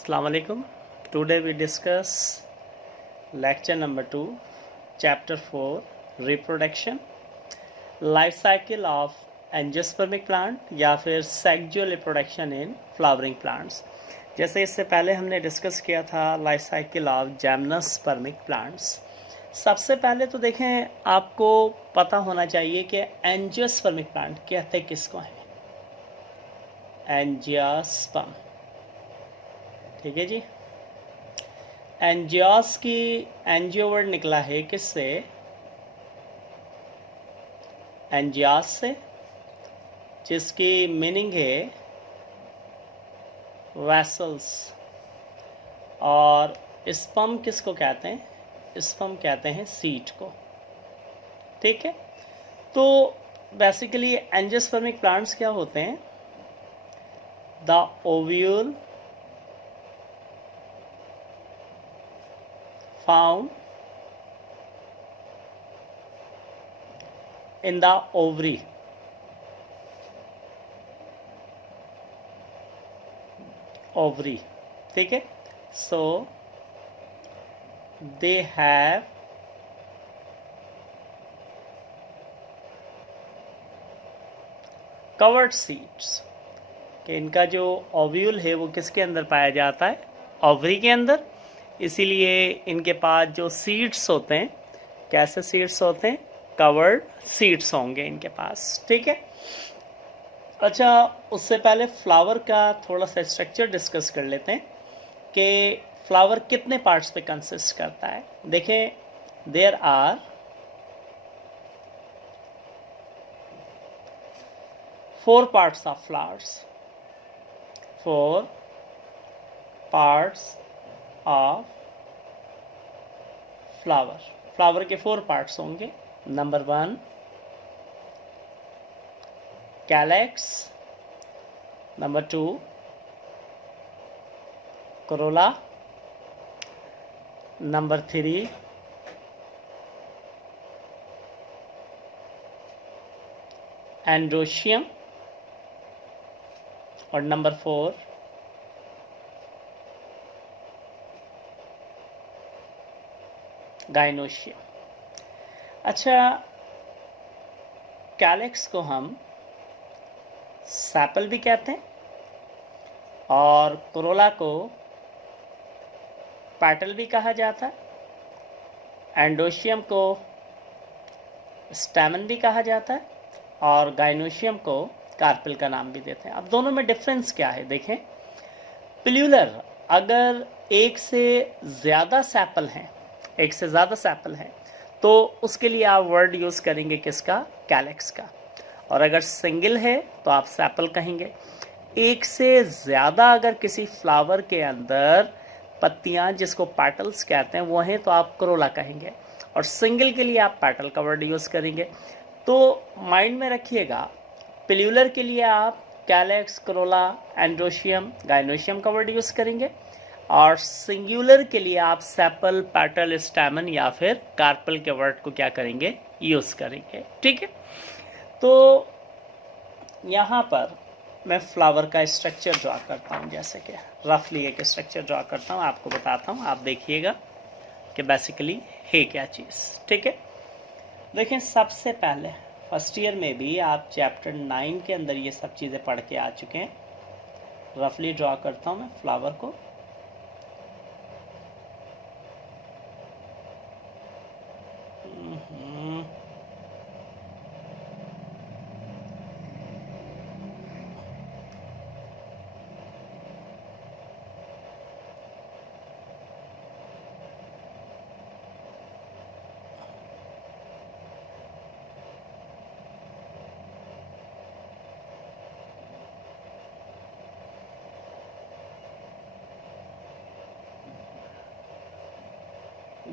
Assalamu alaikum. Today we discuss lecture number 2, chapter 4, reproduction, life cycle of angiospermic plant या फिर sexual reproduction in flowering plants. जैसे इससे पहले हमने discuss किया था लाइफ साइकिल ऑफ जिम्नोस्पर्मिक प्लांट्स. सबसे पहले तो देखें, आपको पता होना चाहिए कि एंजियोस्पर्मिक प्लांट कहते किसको हैं. एंजियोस्पर्म, ठीक है जी. एंजियोस की एंजियो वर्ड निकला है किससे? एंजियोस से, जिसकी मीनिंग है वेसल्स. और स्पर्म किसको कहते हैं? स्पर्म कहते हैं सीड को. ठीक है. तो बेसिकली एंजियोस्पर्मिक प्लांट्स क्या होते हैं? The ovule found in the ovary. ठीक है. So they have covered seeds. कि इनका जो ओव्यूल है वो किसके अंदर पाया जाता है? ओवरी के अंदर. इसीलिए इनके पास जो सीड्स होते हैं, कैसे सीड्स होते हैं? कवर्ड सीड्स होंगे इनके पास. ठीक है. अच्छा, उससे पहले फ्लावर का थोड़ा सा स्ट्रक्चर डिस्कस कर लेते हैं कि फ्लावर कितने पार्ट्स पे कंसिस्ट करता है. देखें, there are 4 parts of flowers. 4 parts of flower. Flower के 4 पार्ट्स होंगे. Number 1 calyx, number 2 corolla, number 3 androecium, और नंबर 4 गाइनोशियम. अच्छा, कैलेक्स को हम सैपल भी कहते हैं और कोरोला को पैटल भी कहा जाता है. एंडोशियम को स्टैमन भी कहा जाता है और गाइनोशियम को कार्पेल का नाम भी देते हैं. अब दोनों में डिफरेंस क्या है? देखें, पिल्यूलर अगर एक से ज़्यादा सैपल हैं, तो उसके लिए आप वर्ड यूज़ करेंगे किसका? कैलेक्स का. और अगर सिंगल है तो आप सैपल कहेंगे. एक से ज़्यादा अगर किसी फ्लावर के अंदर पत्तियां, जिसको पैटल्स कहते हैं, वो हैं, तो आप कोरोला कहेंगे. और सिंगल के लिए आप पैटल का वर्ड यूज़ करेंगे. तो माइंड में रखिएगा, पिल्यूलर के लिए आप कैलेक्स, कोरोला, एंड्रोशियम, गाइनोशियम का वर्ड यूज़ करेंगे. और सिंगुलर के लिए आप सेपल, पैटल, स्टैमन या फिर कार्पल के वर्ड को क्या करेंगे? यूज़ करेंगे. ठीक है. तो यहाँ पर मैं फ्लावर का स्ट्रक्चर ड्रॉ करता हूँ. जैसे कि रफली एक स्ट्रक्चर ड्रॉ करता हूँ, आपको बताता हूँ, आप देखिएगा कि बेसिकली है क्या चीज़. ठीक है. देखें, सबसे पहले फर्स्ट ईयर में भी आप चैप्टर 9 के अंदर ये सब चीज़ें पढ़ के आ चुके हैं. रफली ड्रॉ करता हूँ मैं फ्लावर को.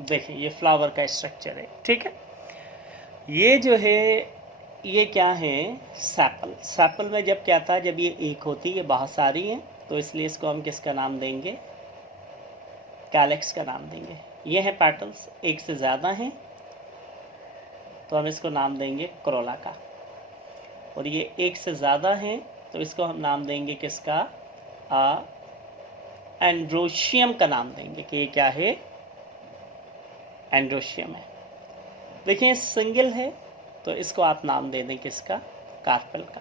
देखिए, ये फ्लावर का स्ट्रक्चर है. ठीक है. ये जो है, ये क्या है? सैपल. सैपल में जब क्या था, जब ये एक होती है, बहुत सारी हैं, तो इसलिए इसको हम किसका नाम देंगे? कैलेक्स का नाम देंगे. ये है पैटल्स, एक से ज़्यादा हैं, तो हम इसको नाम देंगे कोरोला का. और ये एक से ज़्यादा हैं, तो इसको हम नाम देंगे किसका? एंड्रोशियम का नाम देंगे कि ये क्या है, एंड्रोशियम है। देखिए सिंगल है तो इसको आप नाम दे दें किसका, कार्पेल का।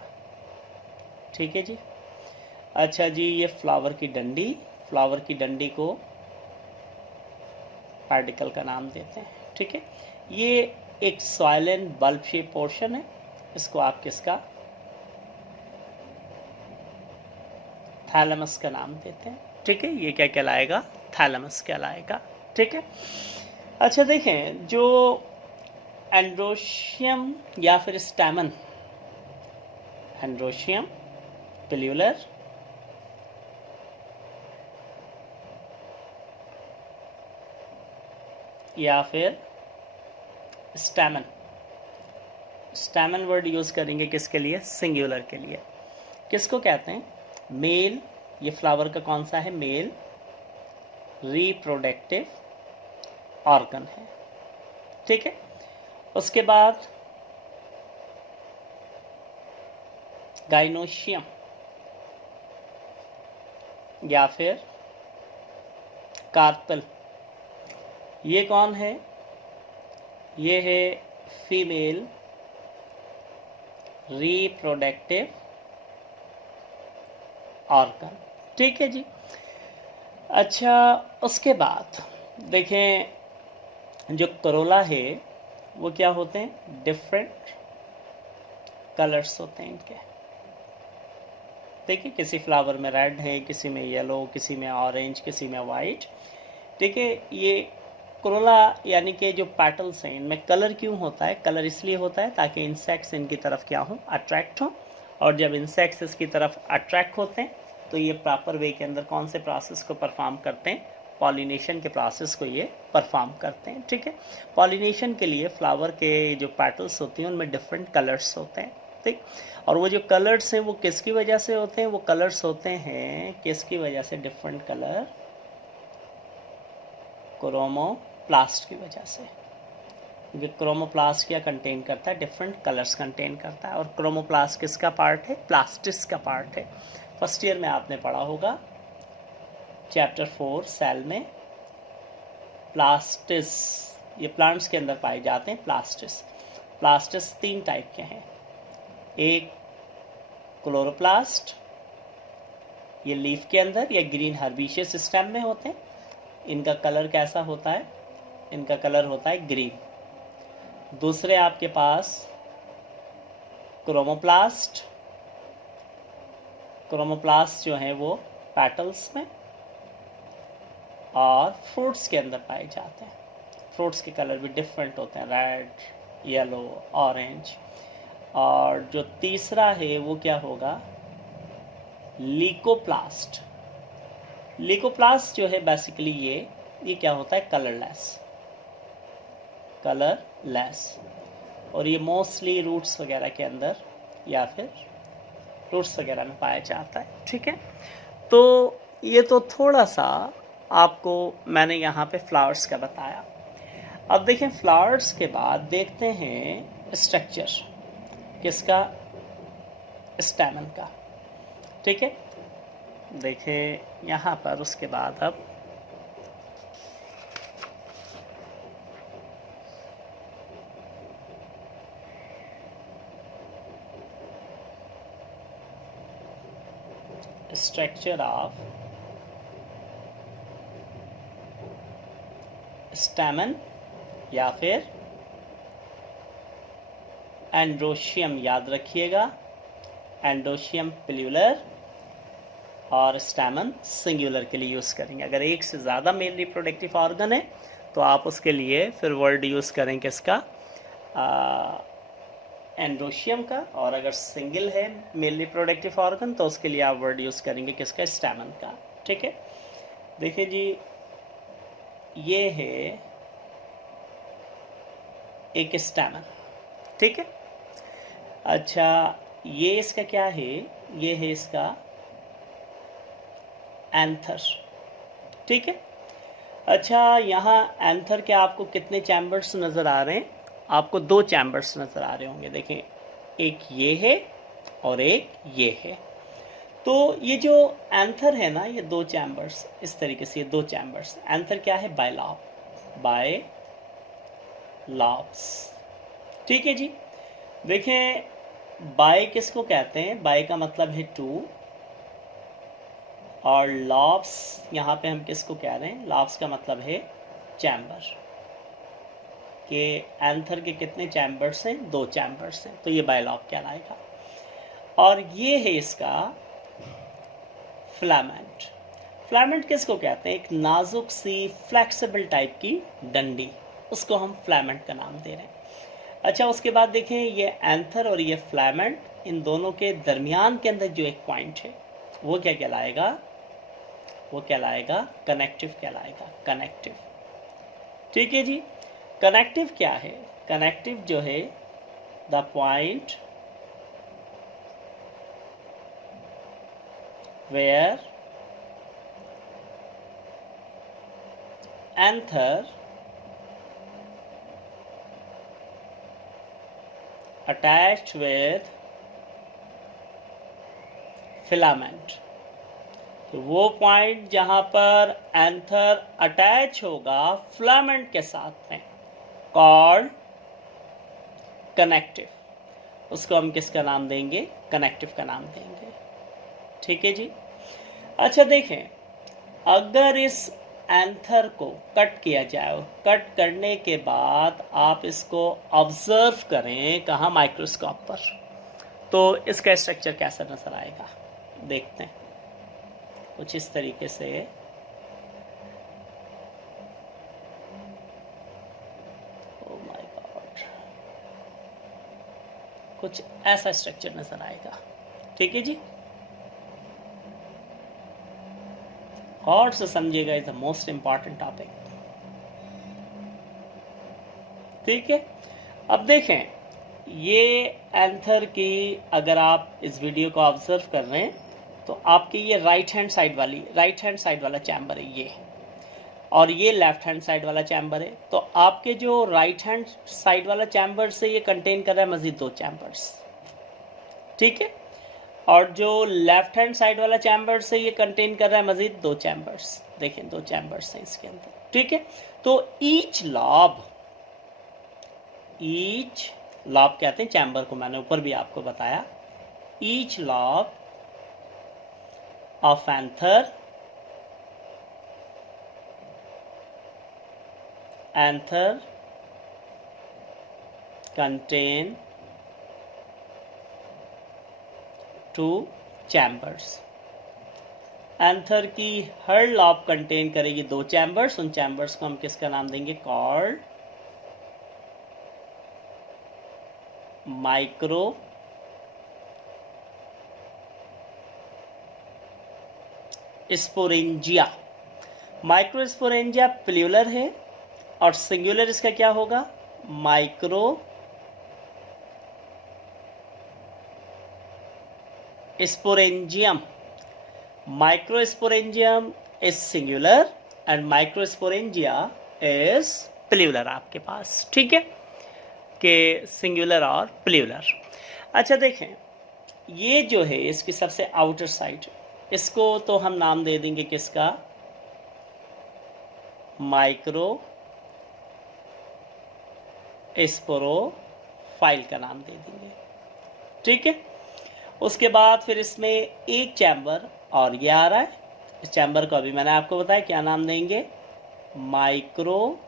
ठीक है जी। अच्छा जी, ये फ्लावर की डंडी, फ्लावर की डंडी को पार्टिकल का नाम देते हैं। ठीक है, ये एक सॉइलेंट बल्ब शेप पोर्शन है, इसको आप किसका, थैलेमस का नाम देते हैं। ठीक है, ये क्या कहलाएगा, थैलेमस कहलाएगा। ठीक है। अच्छा देखें, जो एंड्रोशियम या फिर स्टैमन, एंड्रोशियम, पिल्यूलर, या फिर स्टैमन, स्टैमन वर्ड यूज करेंगे किसके लिए, सिंगुलर के लिए। किसको कहते हैं, मेल, ये फ्लावर का कौन सा है, मेल रिप्रोडक्टिव ऑर्गन है। ठीक है। उसके बाद गाइनोशियम या फिर कार्पल, ये कौन है, ये है फीमेल रिप्रोडक्टिव ऑर्गन। ठीक है जी। अच्छा, उसके बाद देखें, जो करोला है वो क्या होते हैं, डिफरेंट कलर्स होते हैं इनके। देखिए, किसी फ्लावर में रेड है, किसी में येलो, किसी में ऑरेंज, किसी में वाइट। ठीक है, ये कोरोला यानी कि जो पेटल्स हैं इनमें कलर क्यों होता है, कलर इसलिए होता है ताकि इंसेक्ट्स इनकी तरफ क्या हो, अट्रैक्ट हो। और जब इंसेक्ट्स इसकी तरफ अट्रैक्ट होते हैं तो ये प्रॉपर वे के अंदर कौन से प्रोसेस को परफॉर्म करते हैं, पॉलिनेशन के प्रोसेस को ये परफॉर्म करते हैं। ठीक है, पॉलिनेशन के लिए फ्लावर के जो पेटल्स होती हैं उनमें डिफरेंट कलर्स होते हैं। ठीक, और वो जो कलर्स हैं वो किसकी वजह से होते हैं, वो कलर्स होते हैं किसकी वजह से, डिफरेंट कलर, क्रोमोप्लास्ट की वजह से। क्योंकि क्रोमोप्लास्ट क्या कंटेन करता है, डिफरेंट कलर्स कंटेन करता है। और क्रोमोप्लास्ट किसका पार्ट है, प्लास्टिस का पार्ट है। फर्स्ट ईयर में आपने पढ़ा होगा चैप्टर 4 सेल में, प्लास्टिस, ये प्लांट्स के अंदर पाए जाते हैं प्लास्टिस। प्लास्टिस 3 टाइप के हैं, एक क्लोरोप्लास्ट, ये लीफ के अंदर या ग्रीन हर्बिशियस स्टेम में होते हैं। इनका कलर कैसा होता है, इनका कलर होता है ग्रीन। दूसरे आपके पास क्रोमोप्लास्ट, क्रोमोप्लास्ट जो है वो पेटल्स में और फ्रूट्स के अंदर पाए जाते हैं। फ्रूट्स के कलर भी डिफरेंट होते हैं, रेड, येलो, ऑरेंज। और जो तीसरा है वो क्या होगा, लीकोप्लास्ट। लीकोप्लास्ट जो है बेसिकली ये क्या होता है, कलरलेस, कलरलेस। और ये मोस्टली रूट्स वगैरह के अंदर या फिर रूट्स वगैरह में पाया जाता है। ठीक है, तो ये तो थोड़ा सा आपको मैंने यहाँ पे फ्लावर्स का बताया। अब देखें, फ्लावर्स के बाद देखते हैं स्ट्रक्चर किसका, स्टैमन का। ठीक है, देखें यहाँ पर, उसके बाद अब स्ट्रक्चर ऑफ स्टैमन या फिर एंड्रोशियम, याद रखिएगा, एंड्रोशियम पिल्यूलर और स्टैमन सिंगुलर के लिए यूज़ करेंगे। अगर एक से ज़्यादा मेल रिप्रोडक्टिव ऑर्गन है तो आप उसके लिए फिर वर्ड यूज़ करें किसका, एंड्रोशियम का। और अगर सिंगल है मेल रिप्रोडक्टिव ऑर्गन तो उसके लिए आप वर्ड यूज़ करेंगे किसका, स्टैमन का। ठीक है, देखिए जी, ये है एक स्टैमन। ठीक है, अच्छा, ये इसका क्या है, ये है इसका एंथर। ठीक है, अच्छा, यहाँ एंथर के आपको कितने चैम्बर्स नज़र आ रहे हैं, आपको 2 चैम्बर्स नज़र आ रहे होंगे। देखें, एक ये है और एक ये है। तो ये जो एंथर है ना, ये 2 चैम्बर्स, इस तरीके से ये 2 चैम्बर्स। एंथर क्या है? बायलॉब्स। ठीक है जी। देखें, बाय किसको कहते हैं? बाय का मतलब है 2, और लॉब्स यहाँ पे हम किसको कह रहे हैं? लॉब्स का मतलब है चैम्बर। कि एंथर के कितने चैम्बर्स हैं? 2 चैम्बर्स हैं, तो ये बायलॉब कहलाएगा। और ये है इसका फिलामेंट। फिलामेंट किसको कहते हैं? एक नाजुक सी फ्लेक्सिबल टाइप की डंडी, उसको हम फिलामेंट का नाम दे रहे हैं। अच्छा, उसके बाद देखें, ये एंथर और ये फिलामेंट, इन दोनों के दरमियान के अंदर जो एक पॉइंट है, वो क्या कहलाएगा? वो कहलाएगा कनेक्टिव, कहलाएगा कनेक्टिव। ठीक है जी। कनेक्टिव क्या है? कनेक्टिव जो है, the point where anther attached with filament। तो वो पॉइंट जहां पर एंथर अटैच होगा फिलामेंट के साथ में, कॉल्ड कनेक्टिव, उसको हम किसका नाम देंगे? कनेक्टिव का नाम देंगे। ठीक है जी। अच्छा देखें, अगर इस एंथर को कट किया जाए, कट करने के बाद आप इसको ऑब्जर्व करें, कहाँ? माइक्रोस्कोप पर, तो इसका स्ट्रक्चर कैसा नजर आएगा? देखते हैं। कुछ इस तरीके से ओह माय गॉड, कुछ ऐसा स्ट्रक्चर नजर आएगा। ठीक है जी। और से समझिएगा, is the most important topic. ठीक है। अब देखें, ये एंथर की, अगर आप इस वीडियो को ऑब्जर्व कर रहे हैं, तो आपकी ये राइट हैंड साइड वाला चैम्बर है ये, और ये लेफ्ट हैंड साइड वाला चैम्बर है। तो आपके जो राइट हैंड साइड वाला चैम्बर से ये कंटेन कर रहा है मजीद 2 चैम्बर्स। ठीक है। और जो लेफ्ट हैंड साइड वाला चैम्बर से ये कंटेन कर रहा है मजीद 2 चैम्बर्स। देखें, 2 चैम्बर्स हैं इसके अंदर। ठीक है। तो ईच लॉब कहते हैं चैम्बर को, मैंने ऊपर भी आपको बताया। Each lobe of anther contain 2 chambers. Anther की हर लॉब कंटेन करेगी 2 चैम्बर्स। उन चैम्बर्स को हम किसका नाम देंगे? Called microsporangia. Microsporangia plural है, और सिंगुलर इसका क्या होगा? Microsporangium. Microsporangium is singular and microsporangia is plural आपके पास। ठीक है, कि सिंगुलर और प्लूरल। अच्छा देखें, ये जो है इसकी सबसे आउटर साइड, इसको तो हम नाम दे देंगे किसका? माइक्रो स्पोरोफाइल का नाम दे देंगे। ठीक है। उसके बाद फिर इसमें एक चैम्बर और ये आ रहा है। इस चैम्बर को अभी मैंने आपको बताया क्या नाम देंगे? माइक्रो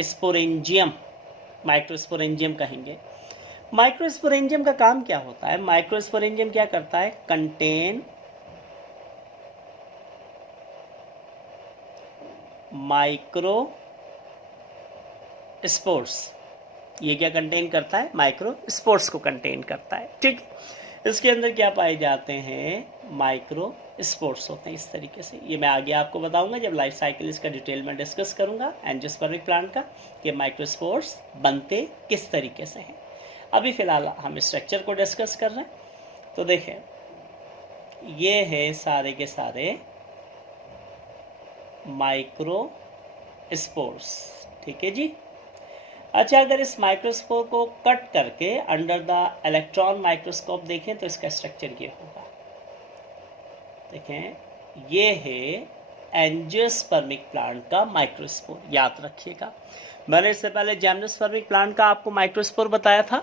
स्पोरेंजियम, माइक्रोस्पोरेंजियम कहेंगे। माइक्रोस्पोरेंजियम का काम क्या होता है? माइक्रोस्पोरेंजियम क्या करता है? Contain micro spores. ये क्या कंटेन करता है? माइक्रो स्पोर्स को कंटेन करता है। ठीक, इसके अंदर क्या पाए जाते हैं? माइक्रो स्पोर्स होते हैं इस तरीके से। ये मैं आगे आपको बताऊंगा जब लाइफ साइकिल इसका डिटेल में डिस्कस करूंगा एंजियोस्पर्मिक प्लांट का, कि माइक्रो स्पोर्स बनते किस तरीके से हैं। अभी फिलहाल हम स्ट्रक्चर को डिस्कस कर रहे हैं। तो देखें, ये है सारे के सारे माइक्रो स्पोर्स। ठीक है जी। अच्छा, अगर इस माइक्रोस्पोर को कट करके अंडर द इलेक्ट्रॉन माइक्रोस्कोप देखें तो इसका स्ट्रक्चर ये होगा। देखें, ये है एंजियोस्पर्मिक प्लांट का माइक्रोस्पोर, याद रखिएगा। मैंने इससे पहले जिम्नोस्पर्मिक प्लांट का आपको माइक्रोस्पोर बताया था,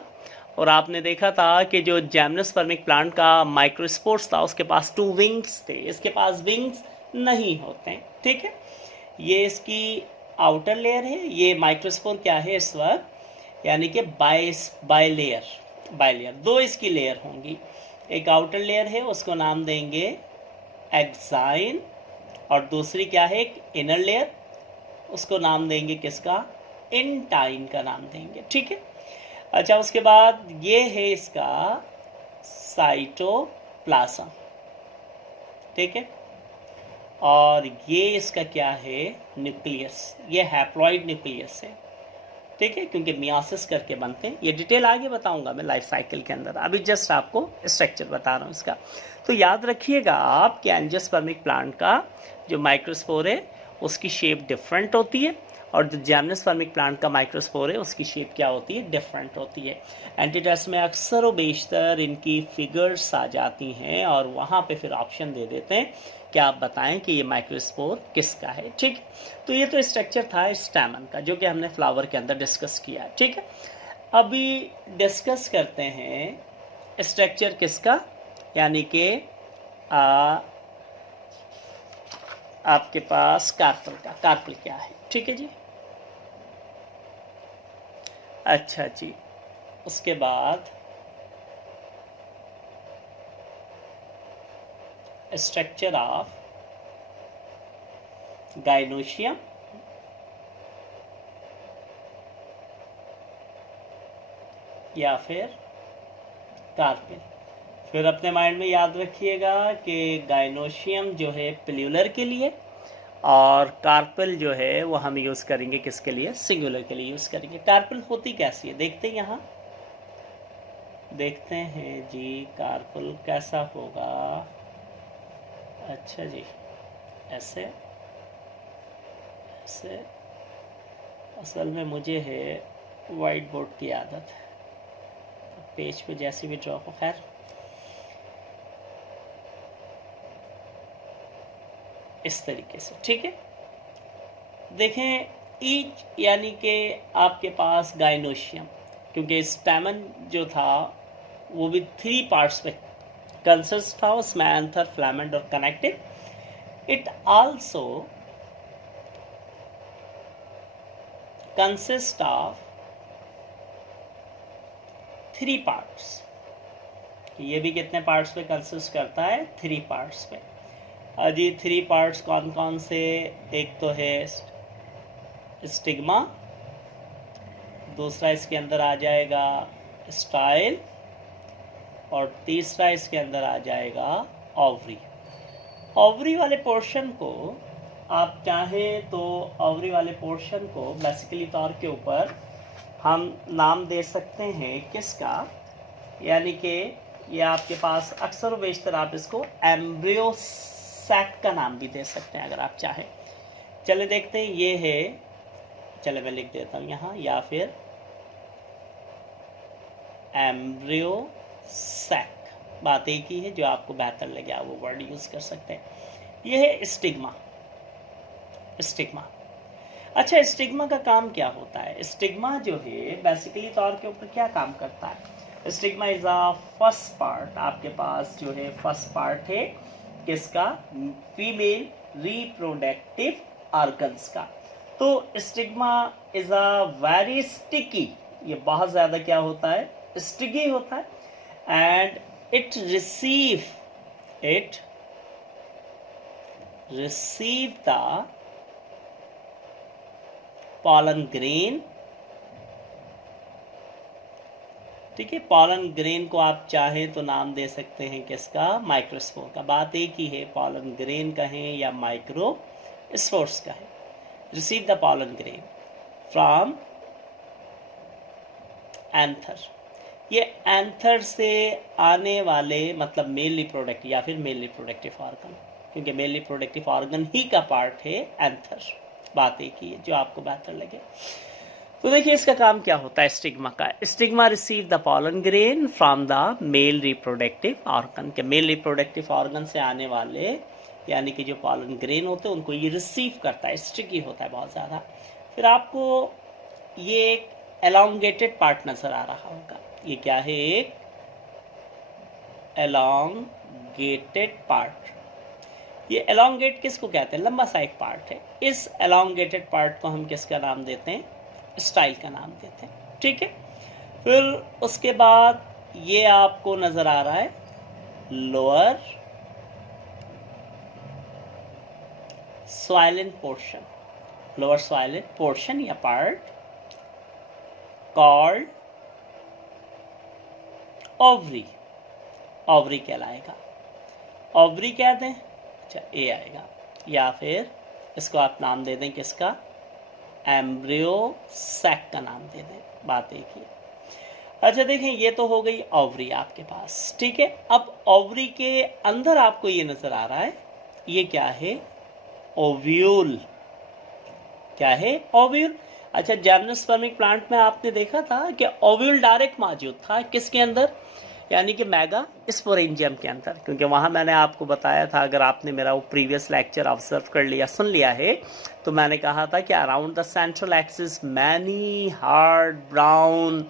और आपने देखा था कि जो जिम्नोस्पर्मिक प्लांट का माइक्रोस्पोर्स था उसके पास 2 विंग्स थे, इसके पास विंग्स नहीं होते हैं। ठीक है, ये इसकी आउटर लेयर है। ये माइक्रोस्पोर क्या है इस वक्त, यानी कि बाय लेयर 2 इसकी लेयर होंगी। एक आउटर लेयर है, उसको नाम देंगे एक्साइन, और दूसरी क्या है, एक इनर लेयर, उसको नाम देंगे किसका, इंटाइन का नाम देंगे। ठीक है, अच्छा, उसके बाद ये है इसका साइटोप्लाज्म। ठीक है, और ये इसका क्या है, न्यूक्लियस। ये हैप्लॉइड न्यूक्लियस है। ठीक है, क्योंकि मियासिस करके बनते हैं। ये डिटेल आगे बताऊंगा मैं लाइफ साइकिल के अंदर, अभी जस्ट आपको स्ट्रक्चर बता रहा हूँ इसका। तो याद रखिएगा आप कि एंजियोस्पर्मिक प्लांट का जो माइक्रोस्पोर है उसकी शेप डिफरेंट होती है, और जो जिम्नोस्पर्मिक प्लांट का माइक्रोस्पोर है उसकी शेप क्या होती है, डिफरेंट होती है। एंटी टेस्ट में अक्सर व बेशतर इनकी फिगर्स आ जाती हैं, और वहाँ पे फिर ऑप्शन दे देते हैं कि आप बताएं कि ये माइक्रोस्पोर किसका है। ठीक, तो ये तो स्ट्रक्चर था स्टैमन का, जो कि हमने फ्लावर के अंदर डिस्कस किया। ठीक है, अभी डिस्कस करते हैं स्ट्रक्चर किसका, यानी कि आपके पास कार्पल का। कार्पल क्या है, ठीक है जी। अच्छा जी, उसके बाद स्ट्रक्चर ऑफ गाइनोशियम या फिर कार्पेल। फिर अपने माइंड में याद रखिएगा कि गाइनोशियम जो है पिल्यूलर के लिए, और कार्पेल जो है वो हम यूज़ करेंगे किसके लिए, सिंगुलर के लिए यूज़ करेंगे। कार्पेल होती कैसी है देखते हैं, यहाँ देखते हैं जी कार्पेल कैसा होगा। अच्छा जी, ऐसे ऐसे, असल में मुझे है वाइट बोर्ड की आदत है, पेज पे जैसे भी ड्रॉ हो। खैर, इस तरीके से। ठीक है, देखें ईच यानी कि आपके पास गाइनोशियम, क्योंकि स्टैमन जो था वो भी 3 पार्ट्स में कंसिस्ट था, उसमें एंथर, फिलामेंट और connective. It also consist of 3 parts. ये भी कितने पार्ट्स पे कंसिस्ट करता है, 3 पार्ट्स पे। जी 3 पार्ट्स कौन कौन से, एक तो है स्टिग्मा, दूसरा इसके अंदर आ जाएगा स्टाइल, और तीसरा इसके अंदर आ जाएगा ओवरी। ओवरी वाले पोर्शन को आप चाहें तो ओवरी वाले पोर्शन को बेसिकली तौर के ऊपर हम नाम दे सकते हैं किसका, यानी कि ये आपके पास अक्सर बेशतर आप इसको एम्ब्रियो सैक का नाम भी दे सकते हैं अगर आप चाहें। चले देखते हैं, ये है, चले मैं लिख देता हूँ यहाँ, या फिर एम्ब्रियो सैक, बात एक ही है, जो आपको बेहतर लगे आप वो वर्ड यूज कर सकते हैं। ये है स्टिग्मा। स्टिग्मा, अच्छा, स्टिग्मा का काम क्या होता है? स्टिग्मा जो है बेसिकली तौर के ऊपर क्या काम करता है? Stigma is a first part, आपके पास जो है फर्स्ट पार्ट है किसका, फीमेल रिप्रोडक्टिव ऑर्गन्स का। तो stigma is a very sticky, ये बहुत ज्यादा क्या होता है, स्टिकी होता है। And it receive the pollen grain. ठीक है, पॉलन ग्रेन को आप चाहें तो नाम दे सकते हैं किसका, माइक्रोस्पोर का। बात एक ही है, पॉलन ग्रेन कहें या माइक्रोस्पोर्स कहें। Receive the pollen grain from anther, ये एंथर से आने वाले मतलब मेल रिप्रोडक्टिव या फिर मेल रिप्रोडक्टिव ऑर्गन, क्योंकि मेल रिप्रोडक्टिव ऑर्गन ही का पार्ट है एंथर। बात एक ही है, जो आपको बेहतर लगे। तो देखिए इसका काम क्या होता है स्टिग्मा का। Stigma receive the pollen grain from the male reproductive organ के मेल रिप्रोडक्टिव ऑर्गन से आने वाले यानी कि जो पॉलन ग्रेन होते हैं उनको ये रिसीव करता है, स्टिकी होता है बहुत ज़्यादा। फिर आपको ये एक एलोंगेटेड पार्ट नज़र आ रहा होगा। ये क्या है? एक एलोंगेटेड पार्ट। ये एलोंगेट किसको कहते हैं? लंबा सा एक पार्ट है। इस एलोंगेटेड पार्ट को हम किसका नाम देते हैं? स्टाइल का नाम देते हैं। ठीक है। फिर उसके बाद ये आपको नजर आ रहा है लोअर स्वाइलेंट पोर्शन, लोअर स्वाइलेंट पोर्शन या पार्ट कॉल्ड ओवरी। ओवरी कहलाएगा। ओवरी कह दें, अच्छा ए आएगा, या फिर इसको आप नाम दे दें किसका? एम्ब्रियो सैक का नाम दे दें। बात एक ही। अच्छा देखें, ये तो हो गई ओवरी आपके पास। ठीक है। अब ओवरी के अंदर आपको ये नजर आ रहा है, ये क्या है? ओव्यूल। क्या है? ओव्यूल। अच्छा, जिम्नोस्पर्मिक प्लांट में आपने देखा था कि ओव्यूल डायरेक्ट मौजूद था किसके अंदर? यानी कि मेगा स्पोरेंजियम के अंदर, क्योंकि वहाँ मैंने आपको बताया था, अगर आपने मेरा वो प्रीवियस लेक्चर ऑब्जर्व कर लिया, सुन लिया है, तो मैंने कहा था कि around the central axis many hard brown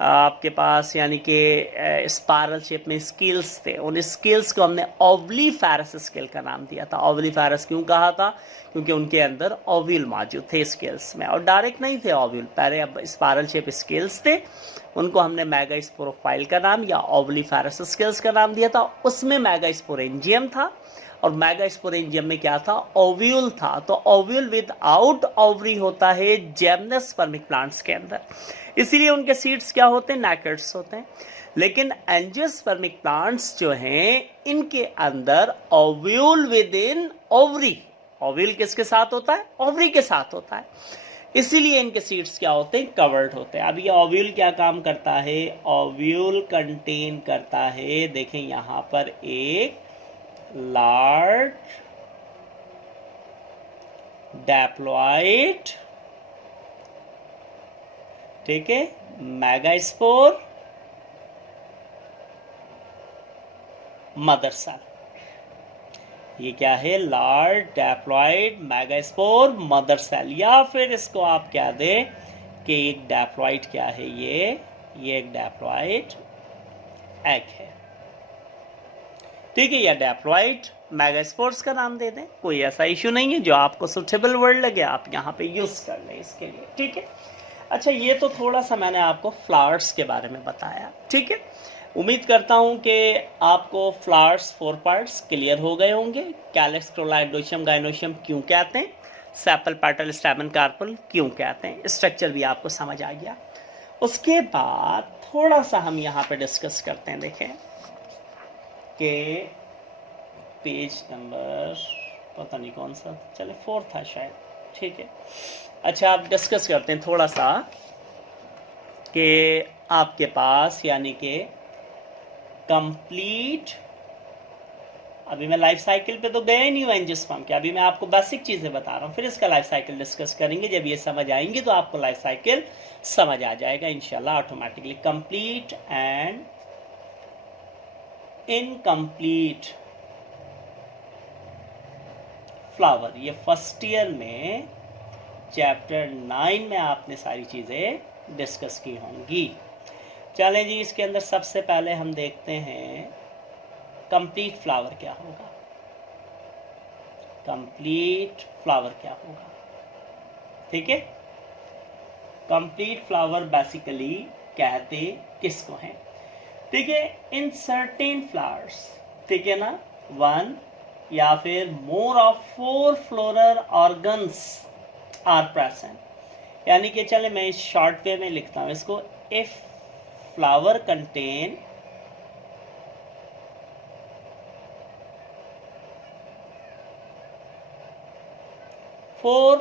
आपके पास यानी कि स्पाइरल शेप में स्केल्स थे। उन स्केल्स को हमने ओवलीफेरस स्केल का नाम दिया था। ओवलीफेरस क्यों कहा था? क्योंकि उनके अंदर ओव्यूल मौजूद थे स्केल्स में, और डायरेक्ट नहीं थे ओव्यूल, पहले अब स्पाइरल शेप स्केल्स थे, उनको हमने मेगास्पोरोफाइल का नाम या ओवलीफेरस स्केल्स का नाम दिया था। उसमें मेगास्पोरेंजियम था, और मेगास्पोरेंजियम में क्या था? ओव्यूल था। तो ओव्यूल विदाउट ओवरी होता है जिम्नोस्पर्मिक प्लांट्स के अंदर, इसीलिए उनके सीड्स क्या होते हैं? नैकेड्स होते हैं। लेकिन एंजियोस्पर्मिक प्लांट्स जो हैं, इनके अंदर ovule with in ovary. Ovule किसके साथ होता है? ओवरी के साथ होता है, इसीलिए इनके सीड्स क्या होते हैं? कवर्ड होते हैं। अब ये ओव्यूल क्या काम करता है? ओव्यूल कंटेन करता है, देखें यहां पर एक लार्ज डैप्लॉइड, ठीक है, मेगास्पोर मदर सेल। ये क्या है? लार्ज डैप्लॉइड मेगास्पोर मदर सेल, या फिर इसको आप क्या दें कि एक डैप्लॉइड क्या है? ये एक डैप्लॉइड एग है। ठीक है, या डैप्लॉइड मेगास्पोर्स का नाम दे दें, कोई ऐसा इश्यू नहीं है। जो आपको सुटेबल वर्ड लगे आप यहाँ पे यूज कर लें इसके लिए। ठीक है। अच्छा, ये तो थोड़ा सा मैंने आपको फ्लावर्स के बारे में बताया। ठीक है। उम्मीद करता हूँ कि आपको फ्लावर्स 4 पार्ट्स क्लियर हो गए होंगे। कैलेक्स, क्रोला, एंडोशियम, गाइनोशियम क्यों कहते हैं, सेपल, पेटल, स्टैमेन, कार्पल क्यों कहते हैं, स्ट्रक्चर भी आपको समझ आ गया। उसके बाद थोड़ा सा हम यहाँ पे डिस्कस करते हैं। देखें कि पेज नंबर पता नहीं कौन सा, चले 4 था शायद। ठीक है। अच्छा, आप डिस्कस करते हैं थोड़ा सा कि आपके पास यानी कि कंप्लीट, अभी मैं लाइफ साइकिल पे तो गया ही नहीं हूँ एंजियोस्पर्म के, अभी मैं आपको बेसिक चीज़ें बता रहा हूँ, फिर इसका लाइफ साइकिल डिस्कस करेंगे। जब ये समझ आएंगी तो आपको लाइफ साइकिल समझ आ जाएगा इंशाल्लाह automatically. Complete and incomplete flower, ये फर्स्ट ईयर में चैप्टर 9 में आपने सारी चीज़ें डिस्कस की होंगी। चलें जी, इसके अंदर सबसे पहले हम देखते हैं कंप्लीट फ्लावर क्या होगा। कंप्लीट फ्लावर क्या होगा? ठीक है। कंप्लीट फ्लावर बेसिकली कहते किसको हैं? ठीक है, इन सर्टेन फ्लावर्स, ठीक है ना, 1 या फिर more of 4 floral organs are present. यानी कि चले मैं इस शॉर्ट वे में लिखता हूं इसको, if flower contain four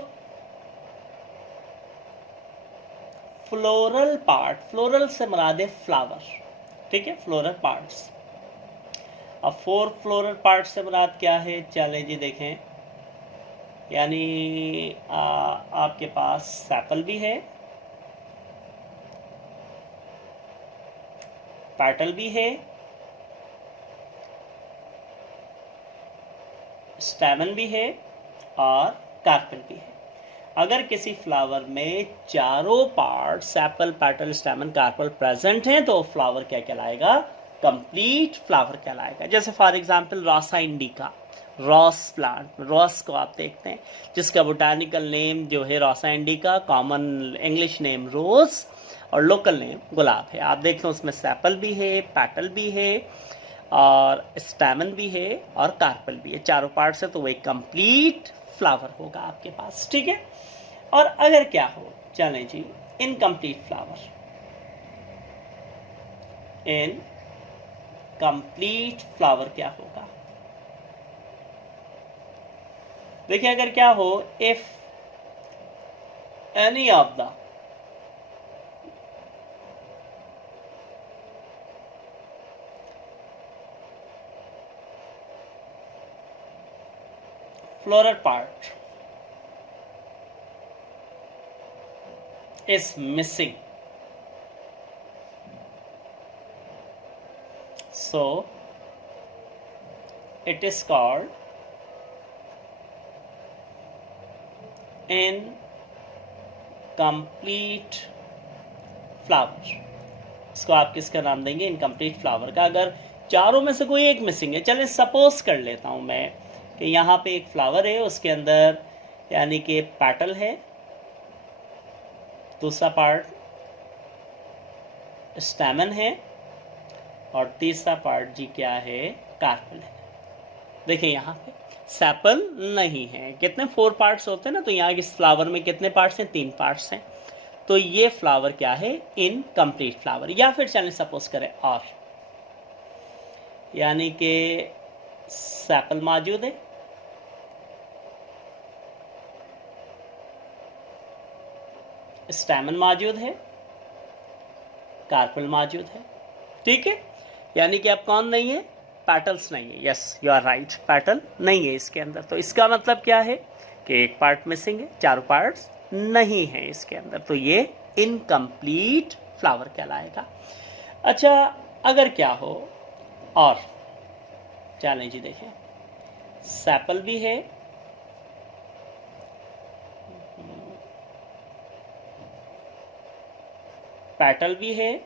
floral part, floral से मुराद है फ्लावर, ठीक है, फ्लोरल पार्ट्स। अब 4 फ्लोरल पार्ट से मुराद क्या है? चले जी देखें, यानी आपके पास सेपल भी है, पेटल भी है, स्टैमन भी है और कार्पेल भी है। अगर किसी फ्लावर में चारों part sepal, petal, stamen, carpel present हैं तो फ्लावर क्या कहलाएगा? कंप्लीट फ्लावर कहलाएगा। जैसे for example Rosa indica, rose plant, rose को आप देखते हैं जिसका बोटानिकल नेम जो है Rosa indica, common English name rose और लोकल नेम गुलाब है। आप देख लो उसमें सेपल भी है, पेटल भी है और स्टैमन भी है और कार्पेल भी है, चारों पार्ट से, तो वो एक कंप्लीट फ्लावर होगा आपके पास। ठीक है। और अगर क्या हो, चलें जी, इनकम्प्लीट फ्लावर, इनकम्प्लीट फ्लावर क्या होगा? देखिए अगर क्या हो, if any of the floral part is missing, so it is called incomplete flower। इसको आप किसका नाम देंगे? इनकम्प्लीट फ्लावर का। अगर चारों में से कोई एक मिसिंग है, चलिए सपोज कर लेता हूं मैं कि यहाँ पे एक फ्लावर है, उसके अंदर यानी कि पेटल है, दूसरा पार्ट स्टैमन है और तीसरा पार्ट जी क्या है? कार्पेल है। देखिए यहाँ पे सेपल नहीं है। कितने 4 पार्ट्स होते हैं ना, तो यहाँ इस फ्लावर में कितने पार्ट्स हैं? 3 पार्ट्स हैं। तो ये फ्लावर क्या है? Incomplete flower. या फिर चलिए सपोज करें और यानी कि सेपल मौजूद है, स्टैमन मौजूद है, कार्पेल मौजूद है। ठीक है। यानी कि अब कौन नहीं है? पेटल्स नहीं है। Yes you are right, petal नहीं है इसके अंदर। तो इसका मतलब क्या है कि एक पार्ट मिसिंग है, चारों पार्ट्स नहीं है इसके अंदर, तो ये इनकम्प्लीट फ्लावर कहलाएगा। अच्छा अगर क्या हो और चलें जी, देखें सेपल भी है, पेटल भी है,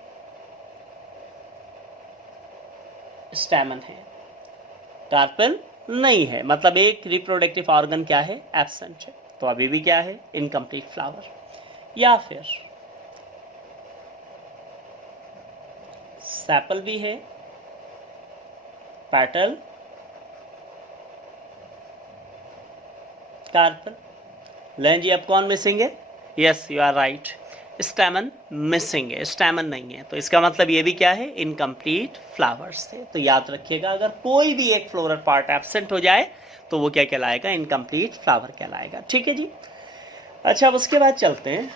स्टैमन है, कार्पेल नहीं है, मतलब एक रिप्रोडक्टिव ऑर्गन क्या है? एब्सेंट है। तो अभी भी क्या है? Incomplete flower. या फिर सेपल भी है, पेटल, कार्पेल, लें जी अब कौन मिसिंग है? Yes you are right, stamen missing है, स्टैमन नहीं है। तो इसका मतलब ये भी क्या है? इनकम्प्लीट फ्लावर्स थे। तो याद रखिएगा अगर कोई भी एक फ्लोरल पार्ट एब्सेंट हो जाए तो वो क्या कहलाएगा? इनकम्प्लीट फ्लावर कहलाएगा। ठीक है जी। अच्छा अब उसके बाद चलते हैं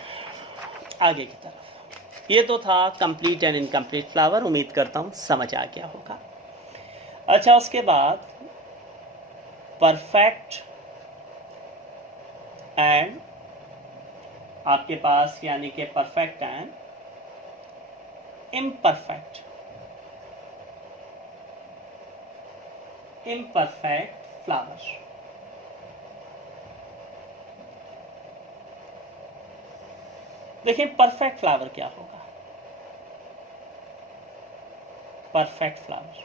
आगे की तरफ। ये तो था कंप्लीट एंड इनकम्प्लीट फ्लावर, उम्मीद करता हूँ समझ आ गया होगा। अच्छा उसके बाद परफेक्ट एंड आपके पास यानी कि perfect and imperfect, imperfect flower. देखिए परफेक्ट फ्लावर क्या होगा? परफेक्ट फ्लावर,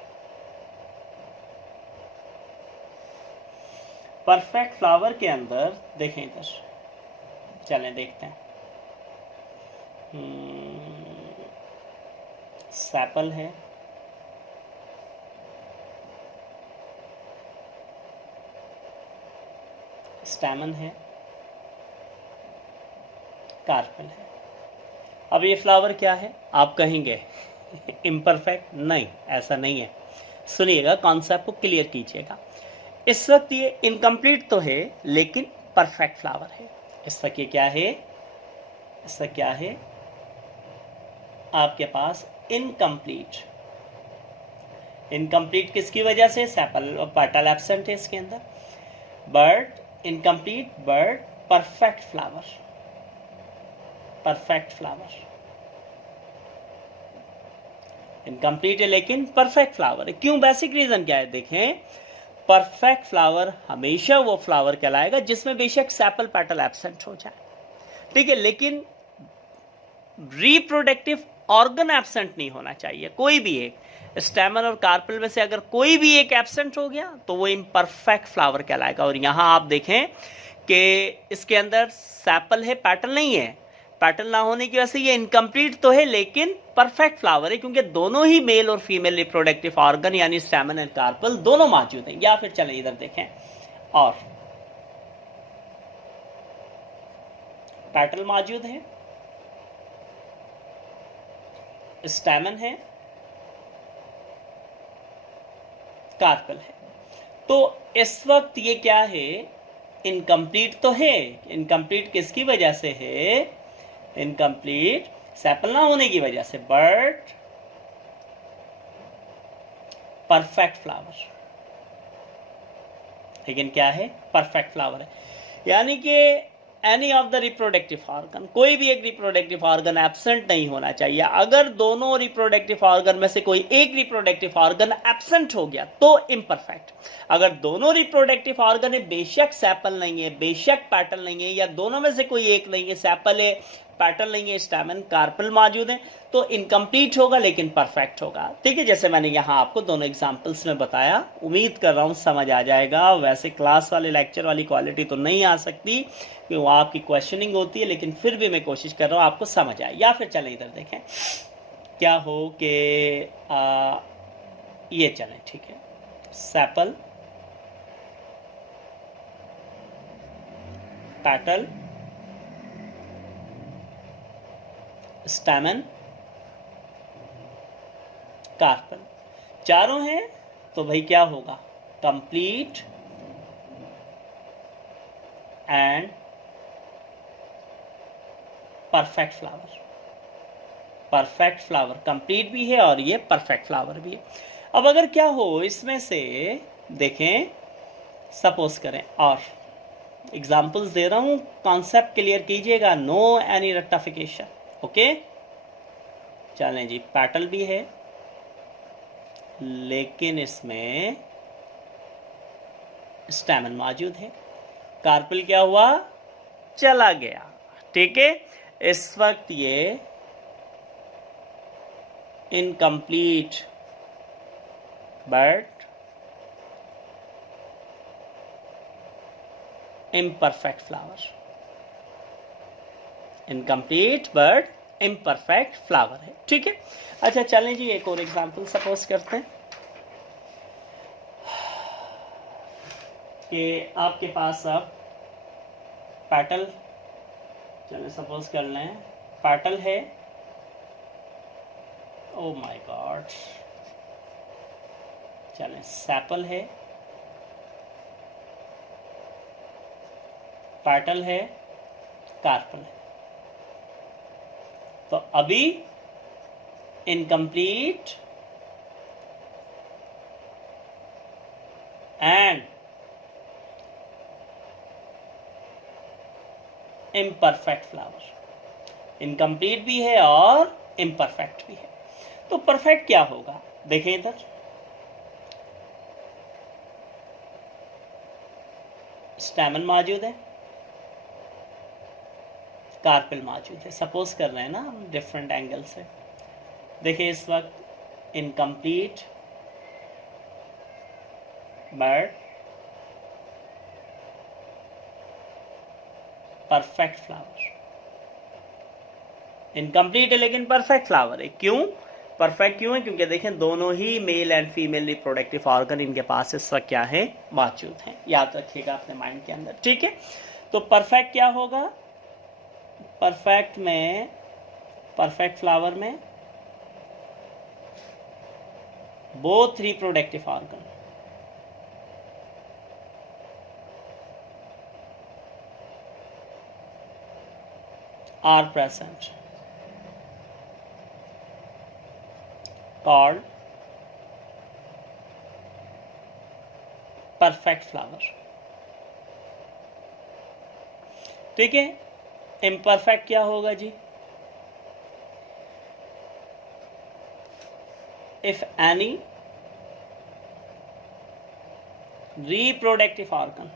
परफेक्ट फ्लावर के अंदर देखें, इधर चलें देखते हैं। सेपल है, स्टैमन है, कार्पेल है। अब ये फ्लावर क्या है? आप कहेंगे इम्परफेक्ट। नहीं, ऐसा नहीं है। सुनिएगा, कॉन्सेप्ट को क्लियर कीजिएगा। इस वक्त ये इनकम्प्लीट तो है लेकिन परफेक्ट फ्लावर है। इस वक्त ये क्या है? इस वक्त क्या है आपके पास? इनकम्प्लीट। इनकम्प्लीट किसकी वजह से? सेपल और पेटल एब्सेंट है इसके अंदर, but incomplete but perfect flower, perfect flower. Incomplete है लेकिन परफेक्ट फ्लावर है। क्यों? बेसिक रीजन क्या है, देखें, परफेक्ट फ्लावर हमेशा वो फ्लावर कहलाएगा जिसमें बेशक सेपल पेटल एब्सेंट हो जाए, ठीक है, लेकिन रिप्रोडक्टिव ऑर्गन एब्सेंट नहीं होना चाहिए। कोई भी एक स्टेमन और कार्पेल में से अगर कोई भी एक एब्सेंट हो गया तो वो इम्परफेक्ट फ्लावर कहलाएगा। और यहां आप देखें कि इसके अंदर सेपल है, पैटल नहीं है। पैटल ना होने की वजह से ये इनकम्प्लीट तो है लेकिन परफेक्ट फ्लावर है, क्योंकि दोनों ही मेल और फीमेल रिप्रोडक्टिव ऑर्गन यानी स्टेमन एंड कार्पेल दोनों मौजूद हैं। या फिर चलें इधर देखें, और पैटल मौजूद है, स्टेमन है, कार्पेल है। तो इस वक्त ये क्या है, इनकम्प्लीट तो है। इनकम्प्लीट किसकी वजह से है? इनकम्प्लीट सेपल ना होने की वजह से, बट परफेक्ट फ्लावर। लेकिन क्या है? परफेक्ट फ्लावर है, यानी कि any of the reproductive organ, कोई भी एक रिप्रोडक्टिव ऑर्गन एब्सेंट नहीं होना चाहिए। अगर दोनों रिप्रोडक्टिव ऑर्गन में से कोई एक रिप्रोडक्टिव ऑर्गन एब्सेंट हो गया तो इम्परफेक्ट। अगर दोनों रिप्रोडक्टिव ऑर्गन है, बेशक सेपल नहीं है, बेशक पैटल नहीं है, या दोनों में से कोई एक नहीं है, सेपल है, पैटल नहीं है, स्टेमन कार्पेल मौजूद है, तो इनकम्प्लीट होगा लेकिन परफेक्ट होगा। ठीक है, जैसे मैंने यहाँ आपको दोनों एग्जांपल्स में बताया, उम्मीद कर रहा हूँ समझ आ जाएगा। वैसे क्लास वाले लेक्चर वाली क्वालिटी तो नहीं आ सकती कि वो आपकी क्वेश्चनिंग होती है, लेकिन फिर भी मैं कोशिश कर रहा हूँ आपको समझ आए। या फिर चलें इधर देखें, क्या हो कि ये चलें, ठीक है, सेपल, पैटल, स्टेमन, कार्पेल, चारों हैं, तो भाई क्या होगा? Complete and perfect flower. Perfect flower, complete भी है और ये परफेक्ट फ्लावर भी है। अब अगर क्या हो इसमें से, देखें, सपोज करें, और एग्जांपल्स दे रहा हूं, कॉन्सेप्ट क्लियर कीजिएगा, नो एनी रेक्टिफिकेशन, ओके। चलें जी, पैटल भी है लेकिन इसमें स्टेमन मौजूद है। कार्पेल क्या हुआ? चला गया, ठीक है। इस वक्त ये incomplete but imperfect flower, incomplete but imperfect flower है, ठीक है। अच्छा चलें जी, एक और एग्जांपल सपोज करते हैं कि आपके पास अब पैटल, चलें सपोज कर लें पैटल है, ओ माय गॉड, चलें सेपल है, पैटल है, कार्पेल है। तो अभी incomplete and imperfect flower, incomplete भी है और इम्परफेक्ट भी है। तो परफेक्ट क्या होगा? देखें इधर, स्टेमन मौजूद है, कार्पेल मौजूद है। सपोज कर रहे हैं ना हम डिफरेंट एंगल से। देखिए इस वक्त incomplete but perfect flower, incomplete है लेकिन परफेक्ट फ्लावर है। क्यों परफेक्ट? क्यों है? क्योंकि देखें दोनों ही male and female reproductive organ इनके पास इस वक्त क्या है? मौजूद है। याद रखिएगा अपने माइंड के अंदर, ठीक है। तो परफेक्ट क्या होगा? परफेक्ट में, परफेक्ट फ्लावर में both reproductive organ are present, called perfect flower, ठीक है। इम्परफेक्ट क्या होगा जी? if any reproductive organ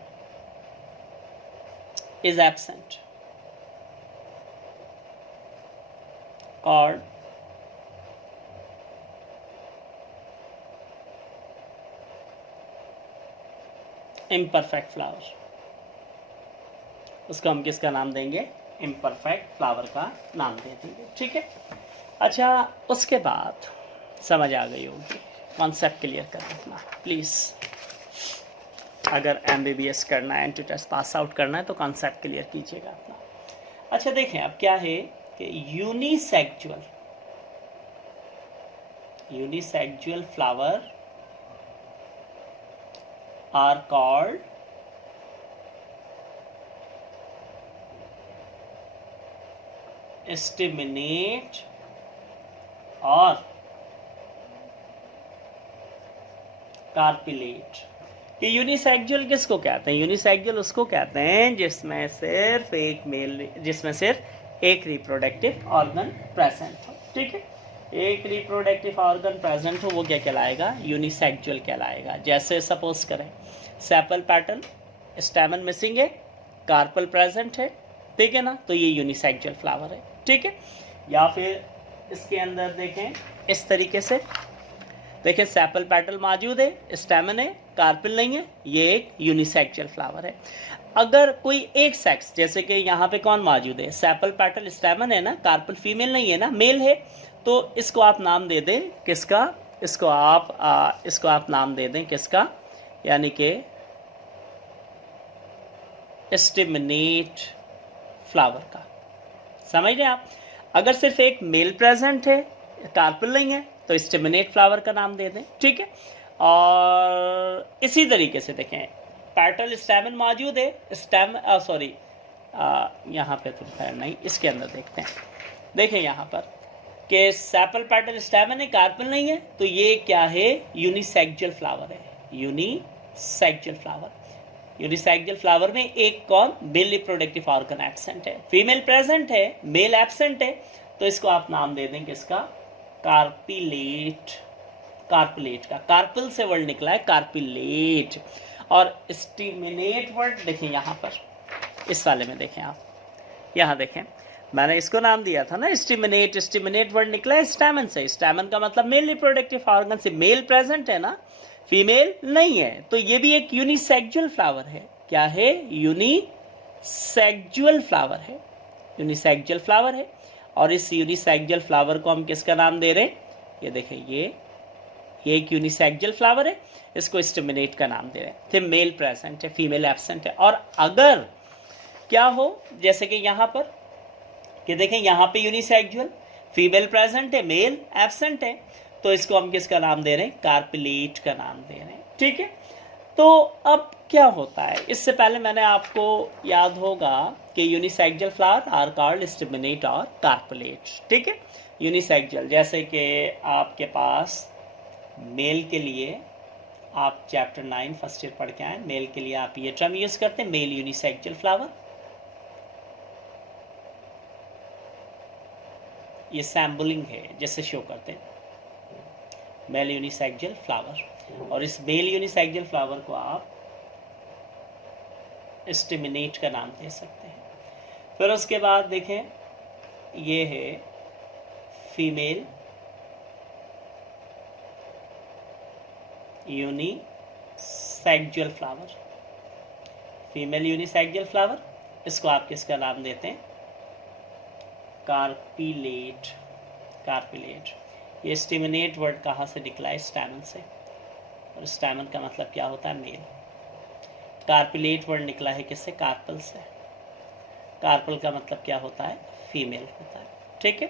is absent, called imperfect flower। उसको हम किसका नाम देंगे? इम्परफेक्ट फ्लावर का नाम दे देंगे। ठीक है। अच्छा, उसके बाद समझ आ गई होगी, कॉन्सेप्ट क्लियर कर रखना प्लीज़। अगर MBBS करना है, एंट्री टेस्ट पास आउट करना है तो कॉन्सेप्ट क्लियर कीजिएगा अपना। अच्छा देखें, अब क्या है कि यूनिसेक्सुअल फ्लावर आर कॉल्ड स्टिमिनेट और कार्पिलेट। कि यूनिसेक्सुअल किसको कहते हैं? यूनिसेक्सुअल उसको कहते हैं जिसमें सिर्फ एक रिप्रोडक्टिव ऑर्गन प्रेजेंट हो। ठीक है, एक रिप्रोडक्टिव ऑर्गन प्रेजेंट हो, वो क्या कहलाएगा? यूनिसेक्सुअल कहलाएगा। जैसे सपोज करें सेपल पेटल, स्टैमन मिसिंग है, कार्पल प्रेजेंट है, ठीक है ना, तो ये यूनिसेक्सुअल फ्लावर है। ठीक है। या फिर इसके अंदर देखें इस तरीके से, देखें सेपल पेटल मौजूद है, स्टैमन है, कार्पल नहीं है, ये एक यूनिसेक्सुअल फ्लावर है। अगर कोई एक सेक्स, जैसे कि यहाँ पे कौन मौजूद है? सेपल पेटल स्टैमन है ना, कार्पल फीमेल नहीं है ना, मेल है, तो इसको आप नाम दे दें किसका? इसको आप नाम दे दें किसका? यानी कि स्टिमिनेट फ्लावर का। समझ रहे आप? अगर सिर्फ एक मेल प्रेजेंट है, कार्पल नहीं है, तो स्टिमिनेट फ्लावर का नाम दे दें। ठीक है। और इसी तरीके से देखें पेटल स्टैमन मौजूद है, यहाँ पे तो खैर नहीं, इसके अंदर देखते हैं। देखें यहाँ पर कि सेपल पेटल स्टैमन है, कार्पल नहीं है, तो ये क्या है? यूनिसेक्सुअल फ्लावर है। यूनिसेक्सुअल फ्लावर में एक कौन? मेल रिप्रोडक्टिव ऑर्गन एब्सेंट है, फीमेल प्रेजेंट है, मेल एब्सेंट है, तो इसको आप नाम दे दें किसका? कार्पिलेट का। कार्पल से वर्ड निकला है कार्पिलेट। और स्टिमिनेट वर्ड देखें यहाँ पर, इस वाले में देखें आप, यहाँ देखें मैंने इसको नाम दिया था ना स्टिमिनेट वर्ड निकला है स्टैमन से। स्टैमन का मतलब मेल रिप्रोडक्टिव ऑर्गन से, मेल प्रेजेंट है ना, फीमेल नहीं है, तो ये भी एक यूनिसेक्सुअल फ्लावर है। क्या है? यूनिसेक्सुअल फ्लावर है। और इस यूनिसेक्सुअल फ्लावर को हम किसका नाम दे रहे हैं? ये देखें, ये एक यूनिसेक्सुअल फ्लावर है, इसको स्टिमिनेट का नाम दे रहे हैं। फिर मेल प्रेजेंट है, फीमेल एब्सेंट है। और अगर क्या हो, जैसे कि यहाँ पर कि देखें यहाँ पे यूनिसेक्सुअल, फीमेल प्रेजेंट है, मेल एब्सेंट है, तो इसको हम किसका नाम दे रहे हैं? कार्पिलेट का नाम दे रहे हैं। ठीक है। तो अब क्या होता है, इससे पहले मैंने आपको याद होगा कि यूनिसेक्सुअल फ्लावर आर कॉल्ड स्टिमिनेट और कार्पिलेट। ठीक है। यूनिसेक्सुअल, जैसे कि आपके पास मेल के लिए आप चैप्टर 9 फर्स्ट ईयर पढ़ के आए, मेल के लिए आप ये टर्म यूज करते हैं, मेल यूनिसेक्सुअल फ्लावर। ये सैम्बलिंग है जैसे शो करते हैं, मेल यूनिसेक्सुअल फ्लावर। और इस मेल यूनिसेक्सुअल फ्लावर को आप स्टिमिनेट का नाम दे सकते हैं। फिर उसके बाद देखें, ये है फीमेल यूनिसेक्सुअल फ्लावर, इसको आप किसका नाम देते हैं? कार्पिलेट। ये स्टिमिनेट वर्ड कहाँ से निकला है? स्टैमन से। और स्टैमन का मतलब क्या होता है? मेल। कार्पिलेट वर्ड निकला है किससे? कार्पल से। कार्पल का मतलब क्या होता है? फीमेल होता है। ठीक है।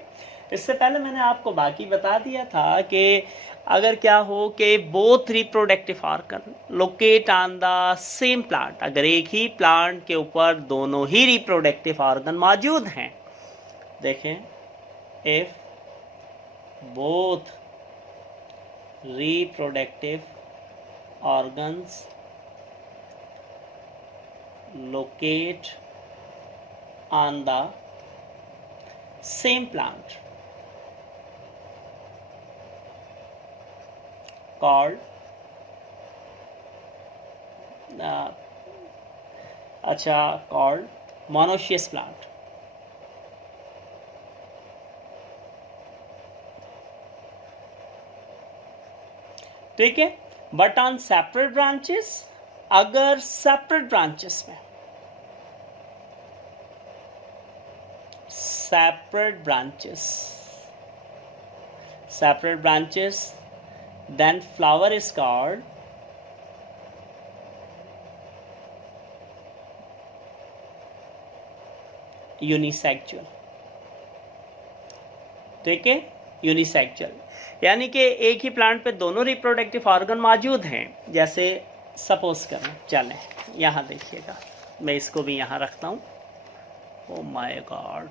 इससे पहले मैंने आपको बाकी बता दिया था कि अगर क्या हो कि both reproductive organ locate on the same plant, अगर एक ही प्लांट के ऊपर दोनों ही रिप्रोडक्टिव ऑर्गन मौजूद हैं, देखें, if both reproductive organs locate on the same plant, called called monoecious plant. ठीक है, बट ऑन सेपरेट ब्रांचेस, अगर सेपरेट ब्रांचेस में, separate branches, then flower is called unisexual. ठीक है, यूनिसेक्सुअल यानी कि एक ही प्लांट पे दोनों रिप्रोडक्टिव ऑर्गन मौजूद हैं. जैसे सपोज करें, चलें यहाँ देखिएगा, मैं इसको भी यहाँ रखता हूँ. ओ माय गॉड,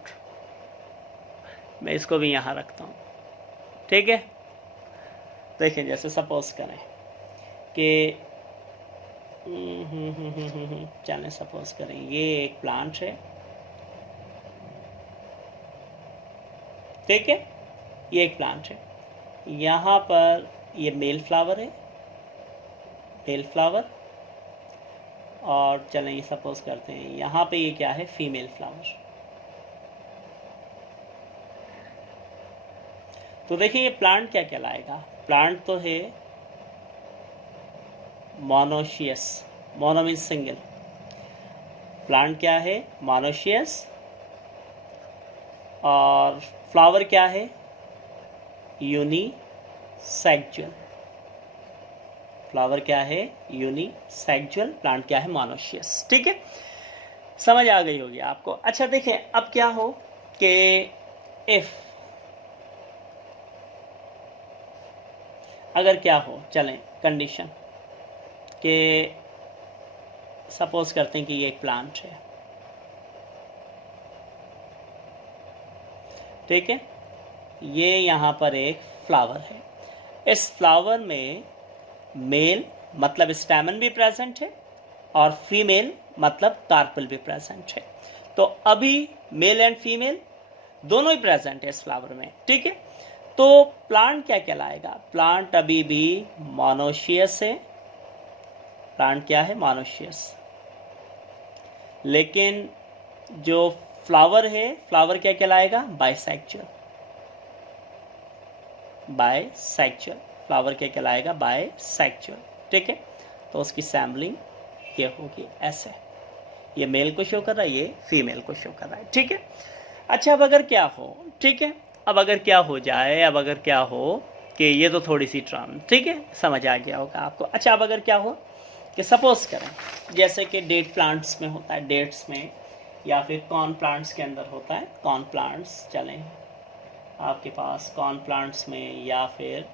मैं इसको भी यहाँ रखता हूँ. ठीक है, देखिए जैसे सपोज करें कि चलें सपोज करें ये एक प्लांट है. ठीक है, ये एक प्लांट है. यहाँ पर ये मेल फ्लावर है, मेल फ्लावर. और चलें ये सपोज करते हैं यहाँ पे ये क्या है, फीमेल फ्लावर. तो देखिए ये प्लांट क्या कहलाएगा. प्लांट तो है monoecious. Mono means single. Plant क्या है, मोनोशियस. और फ्लावर क्या है, यूनिसेक्सुअल. फ्लावर क्या है, यूनिसेक्सुअल. प्लांट क्या है, मोनोशियस. ठीक है, समझ आ गई होगी आपको. अच्छा देखें अब क्या हो कि इफ, अगर क्या हो, चलें कंडीशन कि सपोज करते हैं कि ये एक प्लांट है. ठीक है, ये यहाँ पर एक फ्लावर है. इस फ्लावर में मेल मतलब स्टैमन भी प्रेजेंट है और फीमेल मतलब कार्पल भी प्रेजेंट है. तो अभी मेल एंड फीमेल दोनों ही प्रेजेंट है इस फ्लावर में. ठीक है, तो प्लांट क्या कहलाएगा, प्लांट अभी भी मोनोशियस है. प्लांट क्या है, मोनोशियस. लेकिन जो फ्लावर है, फ्लावर क्या कहलाएगा, बाइसेक्सुअल. बाइसेक्सुअल फ्लावर क्या कहलाएगा, बाइसेक्सुअल. ठीक है, तो उसकी सैम्पलिंग ये होगी ऐसे. ये मेल को शो कर रहा है, ये फीमेल को शो कर रहा है. ठीक है, अच्छा अब अगर क्या हो, ठीक है, अब अगर क्या हो जाए, अब अगर क्या हो कि ये तो थोड़ी सी टर्म, ठीक है, समझ आ गया होगा आपको. अच्छा अब अगर क्या हो कि सपोज करें जैसे कि डेट प्लांट्स में होता है, डेट्स में, या फिर कॉर्न प्लांट्स के अंदर होता है. कॉर्न प्लांट्स, चलें आपके पास कॉर्न प्लांट्स में या फिर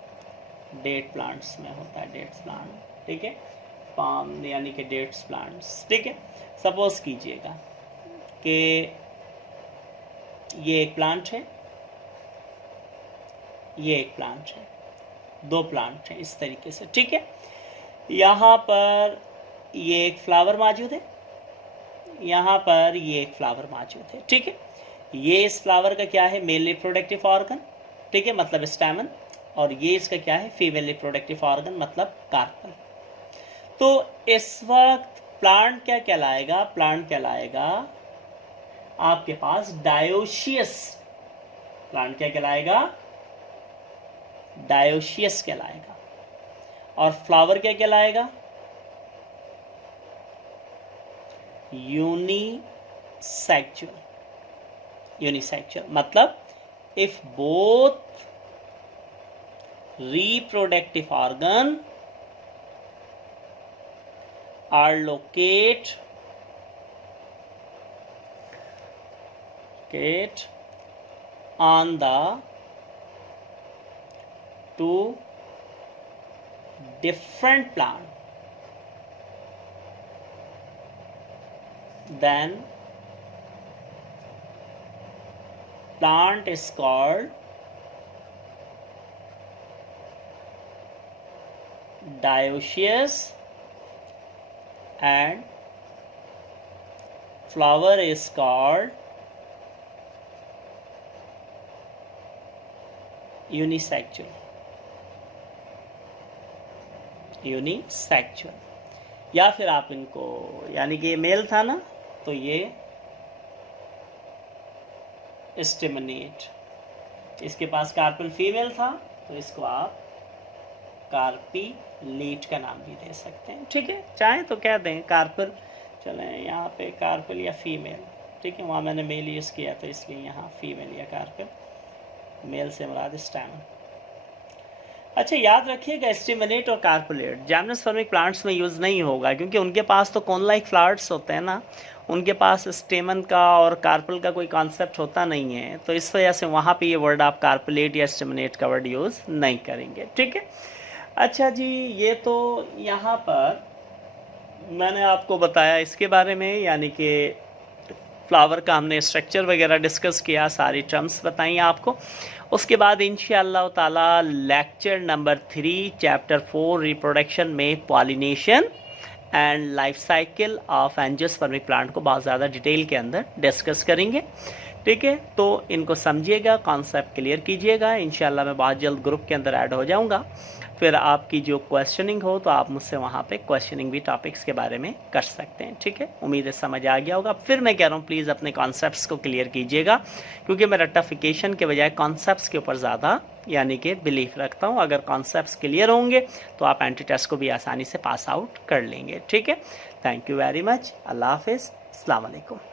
डेट प्लांट्स में होता है, डेट्स प्लांट. ठीक है, पाम यानी कि डेट्स प्लांट्स. ठीक है, सपोज कीजिएगा कि ये एक प्लांट है, ये एक प्लांट है, दो प्लांट हैं इस तरीके से. ठीक है, यहाँ पर ये एक फ्लावर मौजूद है, यहाँ पर ये एक फ्लावर मौजूद है. ठीक है, ये इस फ्लावर का क्या है, मेल रिप्रोडक्टिव ऑर्गन. ठीक है, मतलब स्टैमन. और ये इसका क्या है, फीमेल रिप्रोडक्टिव ऑर्गन मतलब कार्पल. तो इस वक्त प्लांट क्या कहलाएगा, प्लांट कहलाएगा आपके पास डायोशियस. प्लांट क्या कहलाएगा, डायोशियस कहलाएगा. और फ्लावर क्या कहलाएगा, यूनिसेक्सुअल. यूनिसेक्सुअल मतलब if both reproductive organ are located on the two different plant, then plant is called dioecious and flower is called unisexual. Unisexual. या फिर आप इनको, यानी कि ये मेल था ना, तो ये स्टेमिनेट, इसके पास कार्पेल फीमेल था तो इसको आप कार्पिलेट का नाम भी दे सकते हैं। ठीक है, चाहे तो क्या दें कार्पेल, चलें यहाँ पे कार्पेल या फीमेल। ठीक है, वहाँ मैंने मेल यूज़ किया तो इसलिए यहाँ फीमेल या कार्पेल, मेल से मुराद स्टैमन। अच्छा, याद रखिएगा स्टिमुलेट और कार्पुलेट जिम्नोस्पर्मिक प्लांट्स में यूज़ नहीं होगा, क्योंकि उनके पास तो कोन लाइक फ्लावर्स होते हैं ना, उनके पास स्टेमन का और कार्पल का कोई कॉन्सेप्ट होता नहीं है, तो इस वजह से वहाँ पे ये वर्ड आप कार्पुलेट या स्टिमुलेट का वर्ड यूज़ नहीं करेंगे। ठीक है, अच्छा जी, ये तो यहाँ पर मैंने आपको बताया इसके बारे में, यानी कि फ्लावर का हमने स्ट्रक्चर वगैरह डिस्कस किया, सारी टर्म्स बताई आपको। उसके बाद इंशाअल्लाह ताला लेक्चर नंबर 3 चैप्टर 4 रिप्रोडक्शन में pollination and life cycle of angiospermic plant को बहुत ज़्यादा डिटेल के अंदर डिस्कस करेंगे। ठीक है, तो इनको समझिएगा, कॉन्सेप्ट क्लियर कीजिएगा। इंशाअल्लाह मैं बहुत जल्द ग्रुप के अंदर ऐड हो जाऊंगा, फिर आपकी जो क्वेश्चनिंग हो तो आप मुझसे वहाँ पे क्वेश्चनिंग भी टॉपिक्स के बारे में कर सकते हैं। ठीक है, उम्मीद है समझ आ गया होगा। फिर मैं कह रहा हूँ प्लीज़ अपने कॉन्सेप्ट्स को क्लियर कीजिएगा, क्योंकि मैं रट्टाफिकेशन के बजाय कॉन्सेप्ट्स के ऊपर ज़्यादा यानी कि बिलीफ रखता हूँ। अगर कॉन्सेप्ट्स क्लियर होंगे तो आप एंटी टेस्ट को भी आसानी से पास आउट कर लेंगे। ठीक है, थैंक यू वेरी मच। अल्लाह हाफिज़, अस्सलाम वालेकुम।